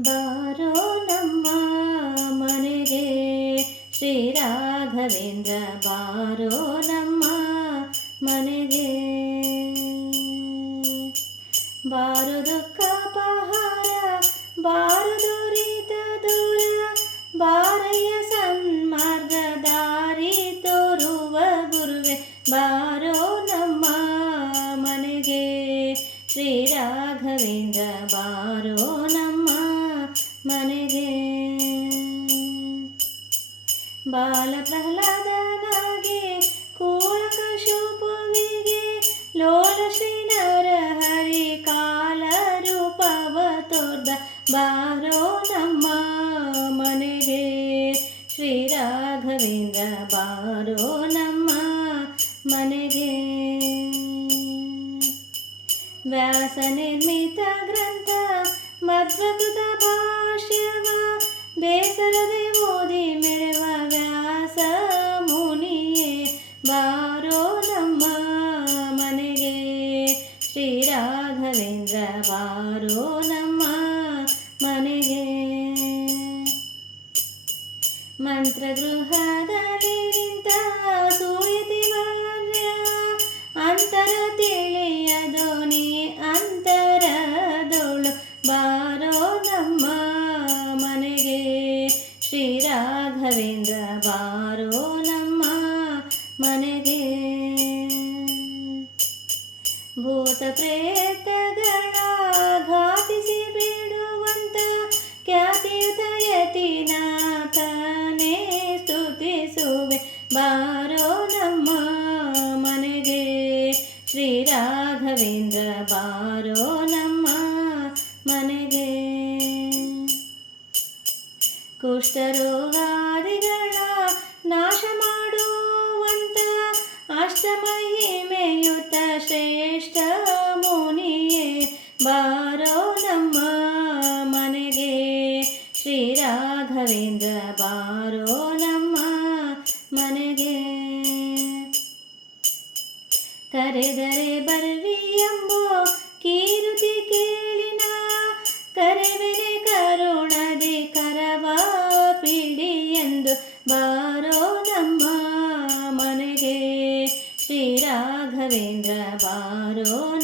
ಬಾರೋ ನಮ್ಮ ಮನೆಗೆ ಶ್ರೀ ರಾಘವೇಂದ್ರ ಬಾರೋ ನಮ್ಮ ಮನೆಗೆ. ಬಾರು ದುಃಖ ಪಹಾರ, ಬಾರು ದುರಿತ ದೂರ, ಬಾರಯ್ಯ ಸನ್ಮಾರ್ಗ ದಾರಿ ತೋರುವ ಗುರುವೆ, ಬಾರೋ ನಮ್ಮ ಮನೆಗೆ ಶ್ರೀ ರಾಘವೇಂದ್ರ ಬಾರೋ ನಮ್ಮ ಮನೆಗೆ ಬಾಲ ಪ್ರಹ್ಲಾದನಾಗೆ ಕೂಳಕ ಶುಭುವಿಗೆ ಲೋಲ ಶ್ರೀ ಹರಿ ಕಾಲ ರೂಪವ ತೋರ್ದ ಬಾರೋ ನಮ್ಮ ಮನೆಗೆ ಶ್ರೀ ರಾಘವೇಂದ್ರ ಬಾರೋ ನಮ್ಮ ಮನೆಗೆ ವ್ಯಾಸ ನಿರ್ಮಿತ ಗ್ರಂಥ ಮಧ್ವಕೃತ ಭಾಷ್ಯವ ಬೇಸರದೆ ಓದಿ ಮೆರವ ವ್ಯಾಸ ಮುನಿಯೇ, ಬಾರೋ ನಮ್ಮ ಮನೆಗೆ. ಶ್ರೀ ರಾಘವೇಂದ್ರ ಬಾರೋ ನಮ್ಮ ಮನೆಗೆ. ಮಂತ್ರಗೃಹದಲ್ಲಿ ನಿಂತ ಸೂಯತಿ ವರ್ಯ ಭೂತ ಪ್ರೇತಗಳ ಘಾತಿಸಿ ಬಿಡುವಂತ ಖ್ಯಾತಿಯುತ ಯತಿನಾಥನೇ ಸ್ತುತಿಸುವೆ. ಬಾರೋ ನಮ್ಮ ಮನೆಗೆ ಶ್ರೀ ರಾಘವೇಂದ್ರ ಬಾರೋ ನಮ್ಮ ಮನೆಗೆ. ಕುಷ್ಠರೋಗಾದಿಗಳ ನಾಶ ಮಾಡುವಂತ ಅಷ್ಟಮಹಿಮೆಯುತ ರಾಘವೇಂದ್ರ ಬಾರೋ ನಮ್ಮ ಮನೆಗೆ? ಕರೆದರೆ ಬರ್ವಿ ಎಂಬೋ ಕೀರುತಿ ಕೇಳಿನ ಕರೆವೆನೆ ಕರುಣದಿ ಕರವ ಪಿಡಿ ಎಂದು ಬಾರೋ ನಮ್ಮ ಮನೆಗೆ? ಶ್ರೀ ರಾಘವೇಂದ್ರ ಬಾರೋ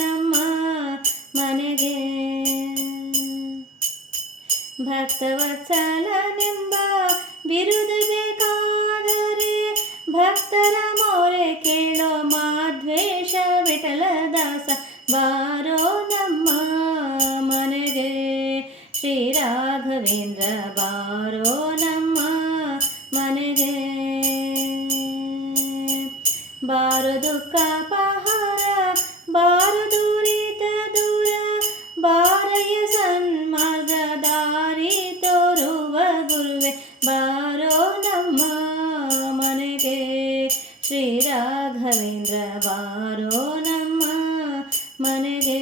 ಭಕ್ತವತ್ಸಲನೆಂಬ ಬಿರುದು ಬೇಕಾದರೆ ಭಕ್ತರ ಮೋರೆ ಕೇಳೋ ಮಾಧ್ವೇಷ ವಿಠಲದಾಸ ಬಾರೋ ನಮ್ಮ ಮನೆಗೆ ಶ್ರೀ ರಾಘವೇಂದ್ರ ಬಾರೋ ನಮ್ಮ ಮನೆಗೆ ಬಾರು ದುಃಖ ಬಾರೋ ನಮ್ಮ ಮನೆಗೆ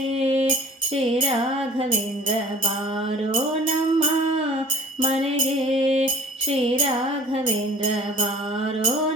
ಶ್ರೀ ರಾಘವೇಂದ್ರ ಬಾರೋ ನಮ್ಮ ಮನೆಗೆ ಶ್ರೀ ರಾಘವೇಂದ್ರ ಬಾರೋ ನಮ್ಮ